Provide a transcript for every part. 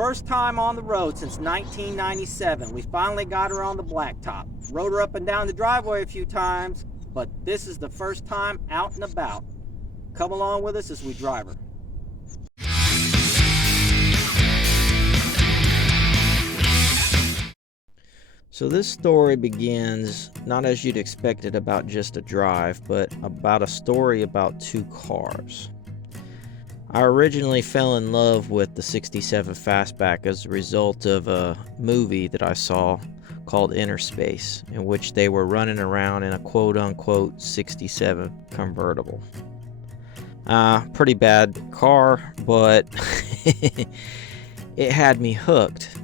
first time on the road since 1997. We finally got her on the blacktop. Rode her up and down the driveway a few times, but this is the first time out and about. Come along with us as we drive her. So this story begins not as you'd expect it about just a drive, but about a story about two cars. I originally fell in love with the 67 Fastback as a result of a movie that I saw called Inner Space, in which they were running around in a quote-unquote 67 convertible. Pretty bad car, but it had me hooked.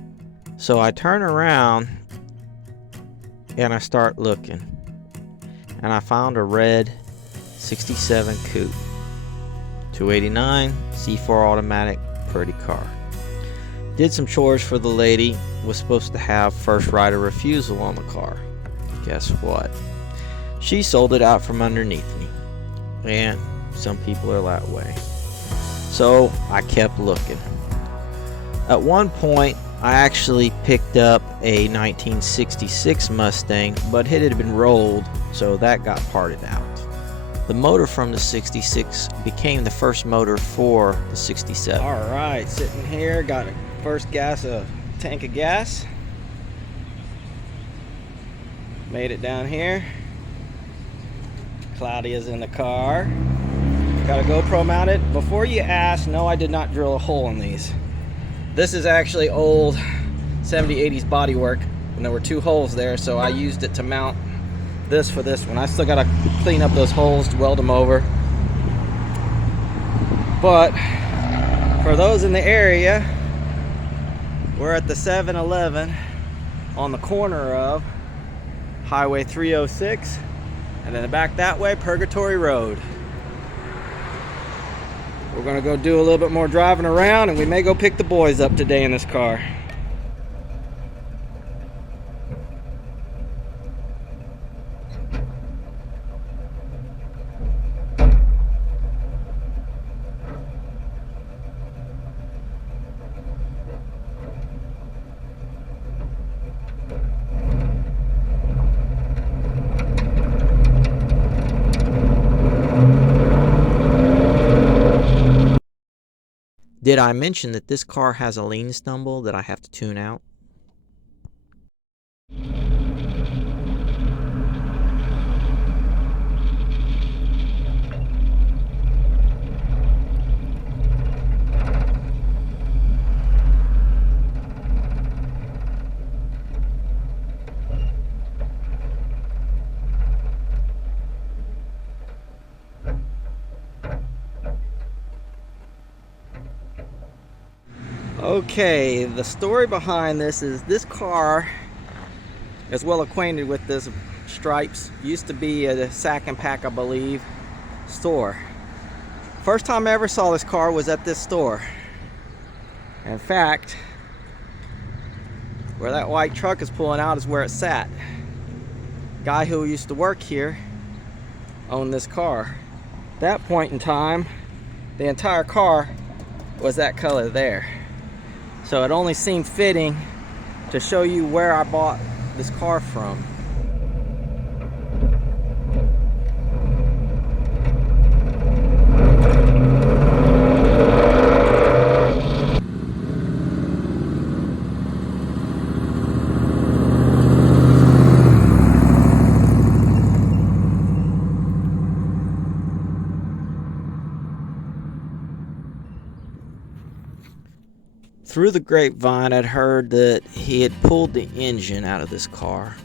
So I turn around and I start looking, and I found a red 67 coupe, 289 C4 automatic, pretty car. Did some chores for the lady, was supposed to have first right of refusal on the car. Guess what? She sold it out from underneath me, and some people are that way. So I kept looking. At one point I actually picked up a 1966 Mustang, but it had been rolled, so that got parted out. The motor from the 66 became the first motor for the 67. Alright, sitting here, got a first tank of gas. Made it down here. Claudia's in the car. Got a GoPro mounted. Before you ask, no, I did not drill a hole in these. This is actually old 70s, 80s bodywork, and there were two holes there, so I used it to mount this for this one. I still gotta clean up those holes to weld them over. But for those in the area, we're at the 7-Eleven on the corner of Highway 306, and then back that way, Purgatory Road. We're gonna go do a little bit more driving around, and we may go pick the boys up today in this car. Did I mention that this car has a lean stumble that I have to tune out? Okay, the story behind this is this car is well acquainted with this Stripes. Used to be a Sack and Pack, I believe, store. First time I ever saw this car was at this store. In fact, where that white truck is pulling out is where it sat. Guy who used to work here owned this car. At that point in time, the entire car was that color there. So it only seemed fitting to show you where I bought this car from. Through the grapevine, I'd heard that he had pulled the engine out of this car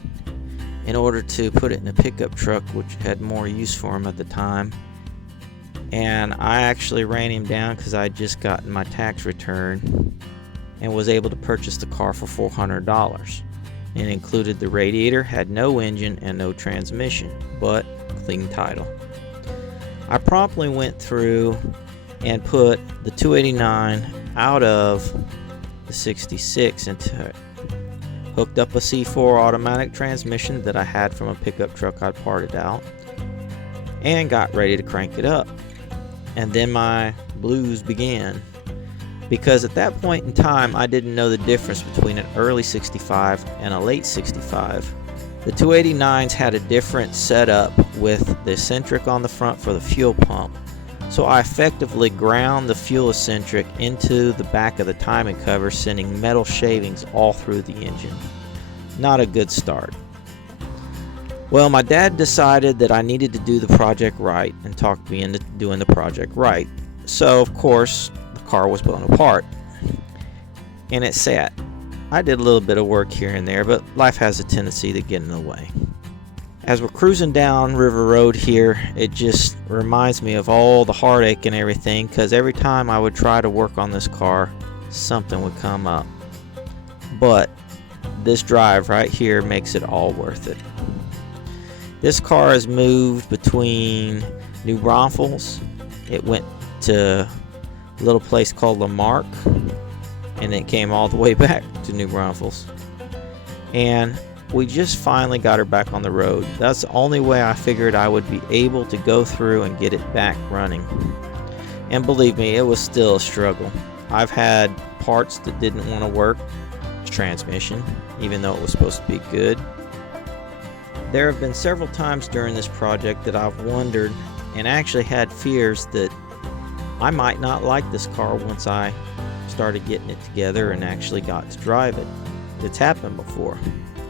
in order to put it in a pickup truck, which had more use for him at the time. And I actually ran him down because I'd just gotten my tax return and was able to purchase the car for $400. It included the radiator, had no engine and no transmission, but clean title. I promptly went through and put the 289 out of the 66 into it. Hooked up a C4 automatic transmission that I had from a pickup truck I'd parted out, and got ready to crank it up. And then my blues began, because at that point in time I didn't know the difference between an early 65 and a late 65. The 289s had a different setup with the eccentric on the front for the fuel pump, so I effectively ground the fuel eccentric into the back of the timing cover, sending metal shavings all through the engine. Not a good start. Well, my dad decided that I needed to do the project right and talked me into doing the project right. So, of course, the car was blown apart. And it sat. I did a little bit of work here and there, but life has a tendency to get in the way. As we're cruising down River Road here, it just reminds me of all the heartache and everything, because every time I would try to work on this car, something would come up. But this drive right here makes it all worth it. This car has moved between New Braunfels. It went to a little place called Lamarck, and it came all the way back to New Braunfels. And we just finally got her back on the road. That's the only way I figured I would be able to go through and get it back running. And believe me, it was still a struggle. I've had parts that didn't want to work. Transmission, even though it was supposed to be good. There have been several times during this project that I've wondered and actually had fears that I might not like this car once I started getting it together and actually got to drive it. It's happened before.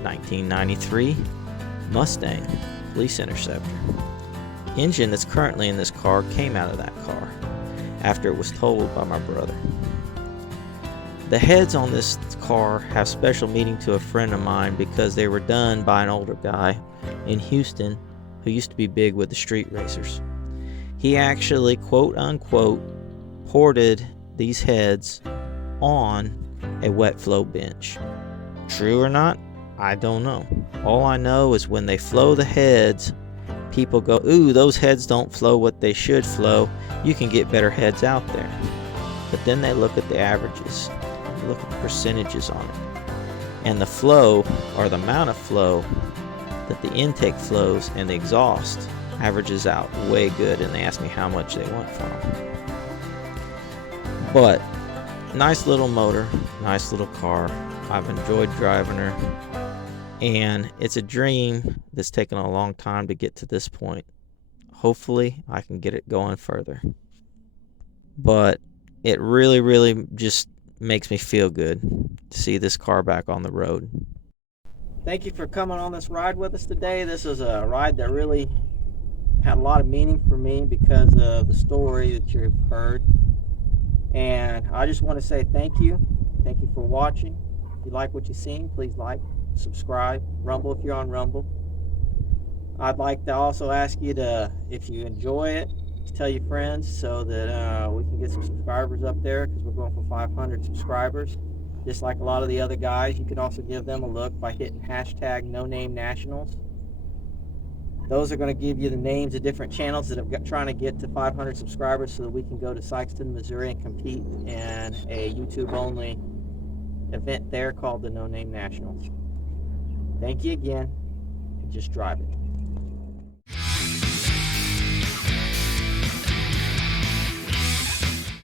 1993 Mustang Police Interceptor. Engine that's currently in this car came out of that car after it was totaled by my brother. The heads on this car have special meaning to a friend of mine because they were done by an older guy in Houston who used to be big with the street racers. He actually, quote unquote, ported these heads on a wet flow bench. True or not, I don't know. All I know is when they flow the heads, people go, ooh, those heads don't flow what they should flow. You can get better heads out there. But then they look at the averages. Look at the percentages on it, and the flow, or the amount of flow that the intake flows and the exhaust averages out way good, and they asked me how much they want for them. But nice little motor, nice little car. I've enjoyed driving her, and it's a dream that's taken a long time to get to this point. Hopefully I can get it going further, but it really just makes me feel good to see this car back on the road. Thank you for coming on this ride with us today. This is a ride that really had a lot of meaning for me because of the story that you've heard. And I just want to say thank you. Thank you for watching. If you like what you've seen, please like, subscribe, Rumble if you're on Rumble. I'd like to also ask you to, if you enjoy it, to tell your friends so that we can get some subscribers up there, because we're going for 500 subscribers. Just like a lot of the other guys, you could also give them a look by hitting hashtag nonamenationals. Those are going to give you the names of different channels that have trying to get to 500 subscribers so that we can go to Sikeston, Missouri and compete in a YouTube-only event there called the No Name Nationals. Thank you again, and just drive it.